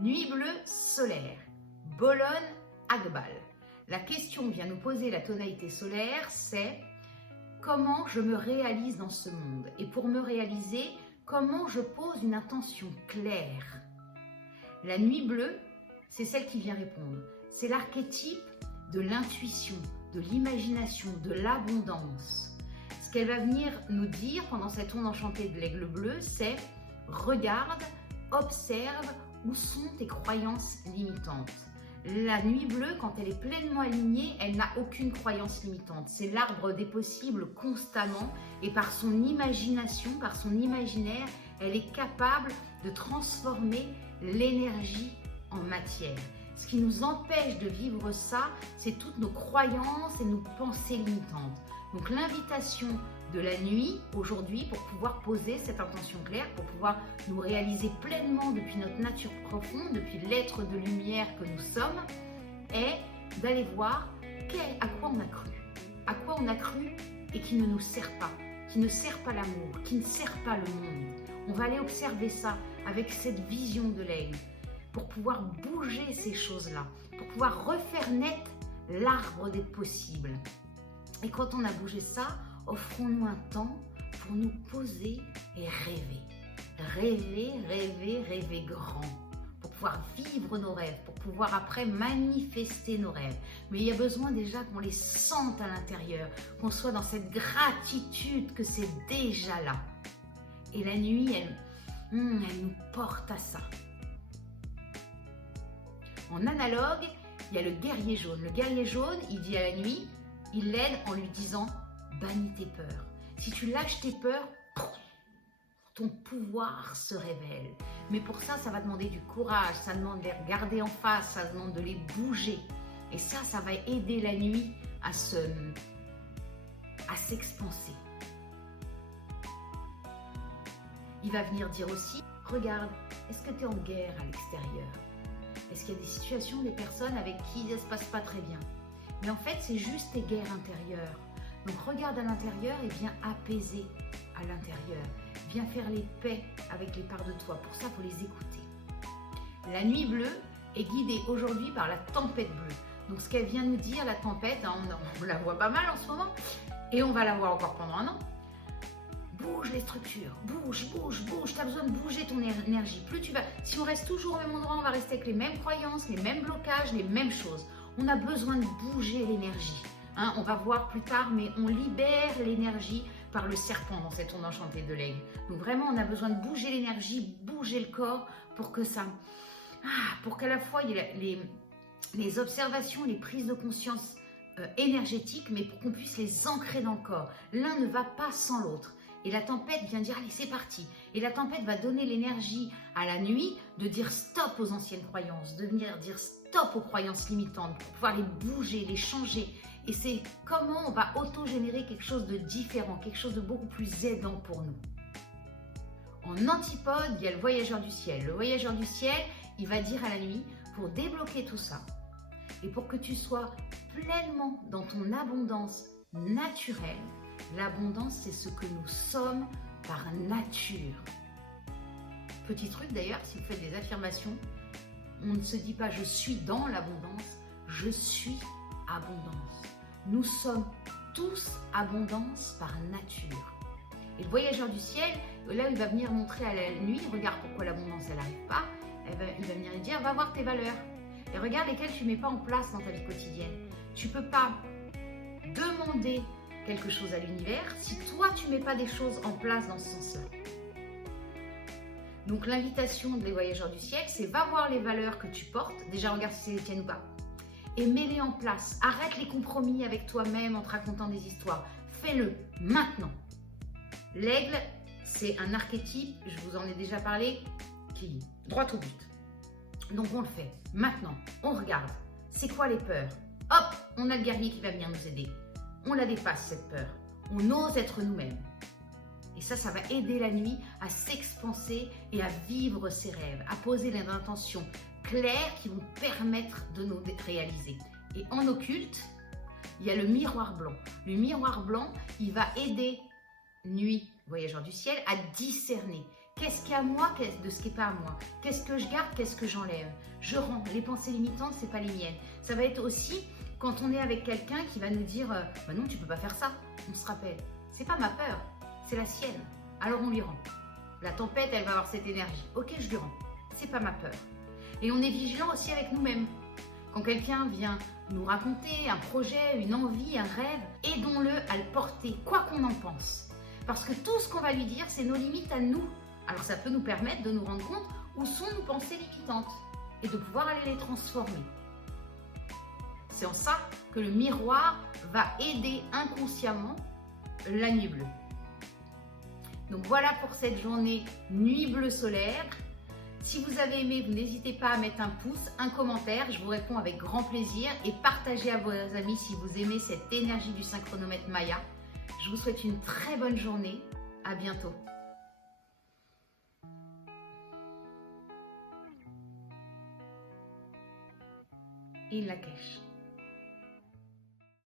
Nuit bleue solaire, Bolon Agbal. La question vient nous poser la tonalité solaire, c'est comment je me réalise dans ce monde. Et pour me réaliser, comment je pose une intention claire. La nuit bleue, c'est celle qui vient répondre. C'est l'archétype de l'intuition, de l'imagination, de l'abondance. Ce qu'elle va venir nous dire pendant cette onde enchantée de l'aigle bleu, c'est regarde, observe où sont tes croyances limitantes. La nuit bleue, quand elle est pleinement alignée, elle n'a aucune croyance limitante. C'est l'arbre des possibles constamment et par son imagination, par son imaginaire, elle est capable de transformer l'énergie en matière. Ce qui nous empêche de vivre ça, c'est toutes nos croyances et nos pensées limitantes. Donc l'invitation de la nuit aujourd'hui pour pouvoir poser cette intention claire, pour pouvoir nous réaliser pleinement depuis notre nature profonde, depuis l'être de lumière que nous sommes, est d'aller voir à quoi on a cru. À quoi on a cru et qui ne nous sert pas, qui ne sert pas l'amour, qui ne sert pas le monde. On va aller observer ça avec cette vision de l'aigle pour pouvoir bouger ces choses-là, pour pouvoir refaire naître l'arbre des possibles. Et quand on a bougé ça, offrons-nous un temps pour nous poser et rêver. Rêver, rêver, rêver grand. Pour pouvoir vivre nos rêves, pour pouvoir après manifester nos rêves. Mais il y a besoin déjà qu'on les sente à l'intérieur, qu'on soit dans cette gratitude que c'est déjà là. Et la nuit, elle nous porte à ça. En analogue, il y a le guerrier jaune. Le guerrier jaune, il dit à la nuit, il l'aide en lui disant « bannis tes peurs ». Si tu lâches tes peurs, ton pouvoir se révèle. Mais pour ça, ça va demander du courage, ça demande de les regarder en face, ça demande de les bouger. Et ça va aider la nuit à s'expanser. Il va venir dire aussi « regarde, est-ce que tu es en guerre à l'extérieur ? Est-ce qu'il y a des situations, des personnes avec qui ça ne se passe pas très bien ? Mais en fait, c'est juste tes guerres intérieures. Donc regarde à l'intérieur et viens apaiser à l'intérieur. Viens faire les paix avec les parts de toi. Pour ça, il faut les écouter. La nuit bleue est guidée aujourd'hui par la tempête bleue. Donc ce qu'elle vient nous dire, la tempête, on la voit pas mal en ce moment. Et on va la voir encore pendant un an. Bouge les structures, bouge, bouge, bouge. Tu as besoin de bouger ton énergie. Plus tu vas, si on reste toujours au même endroit, on va rester avec les mêmes croyances, les mêmes blocages, les mêmes choses. On a besoin de bouger l'énergie. On va voir plus tard, mais on libère l'énergie par le serpent dans cette onde enchantée de l'aigle. Donc vraiment, on a besoin de bouger l'énergie, bouger le corps pour que ça... pour qu'à la fois, il y ait les observations, les prises de conscience énergétiques, mais pour qu'on puisse les ancrer dans le corps. L'un ne va pas sans l'autre. Et la tempête vient dire, allez, c'est parti. Et la tempête va donner l'énergie à la nuit de dire stop aux anciennes croyances, de venir dire stop aux croyances limitantes, pour pouvoir les bouger, les changer. Et c'est comment on va auto-générer quelque chose de différent, quelque chose de beaucoup plus aidant pour nous. En antipode, il y a le voyageur du ciel. Le voyageur du ciel, il va dire à la nuit, pour débloquer tout ça, et pour que tu sois pleinement dans ton abondance naturelle. L'abondance, c'est ce que nous sommes par nature. Petit truc d'ailleurs, si vous faites des affirmations, on ne se dit pas « je suis dans l'abondance », je suis abondance. Nous sommes tous abondance par nature. Et le voyageur du ciel, là, il va venir montrer à la nuit, regarde pourquoi l'abondance, elle n'arrive pas. Il va venir lui dire, va voir tes valeurs. Et regarde lesquelles tu ne mets pas en place dans ta vie quotidienne. Tu ne peux pas demander quelque chose à l'univers si toi, tu ne mets pas des choses en place dans ce sens-là. Donc, l'invitation des voyageurs du ciel, c'est va voir les valeurs que tu portes. Déjà, regarde si c'est les tiennes ou pas. Et mets-les en place. Arrête les compromis avec toi-même en te racontant des histoires. Fais-le maintenant. L'aigle, c'est un archétype, je vous en ai déjà parlé, qui droit au but. Donc on le fait. Maintenant, on regarde. C'est quoi les peurs? Hop, on a le guerrier qui va venir nous aider. On la dépasse cette peur. On ose être nous-mêmes. Et ça va aider la nuit à s'expanser et à vivre ses rêves, à poser des intentions claires qui vont permettre de nous réaliser. Et en occulte, il y a le miroir blanc. Le miroir blanc, il va aider nuit, voyageur du ciel, à discerner Qu'est-ce qui est à moi de ce qui n'est pas à moi? Qu'est-ce que je garde? Qu'est-ce que j'enlève? Je rends. Les pensées limitantes, ce n'est pas les miennes. Ça va être aussi quand on est avec quelqu'un qui va nous dire bah non, tu ne peux pas faire ça. On se rappelle. C'est pas ma peur, c'est la sienne. Alors on lui rend. La tempête, elle va avoir cette énergie. Ok, je lui rends. C'est pas ma peur. Et on est vigilant aussi avec nous-mêmes. Quand quelqu'un vient nous raconter un projet, une envie, un rêve, aidons-le à le porter, quoi qu'on en pense. Parce que tout ce qu'on va lui dire, c'est nos limites à nous. Alors ça peut nous permettre de nous rendre compte où sont nos pensées limitantes et de pouvoir aller les transformer. C'est en ça que le miroir va aider inconsciemment la nuit bleue. Donc voilà pour cette journée nuit bleue solaire. Si vous avez aimé, vous n'hésitez pas à mettre un pouce, un commentaire, je vous réponds avec grand plaisir et partagez à vos amis si vous aimez cette énergie du synchronomètre Maya. Je vous souhaite une très bonne journée, à bientôt. In Lakesh.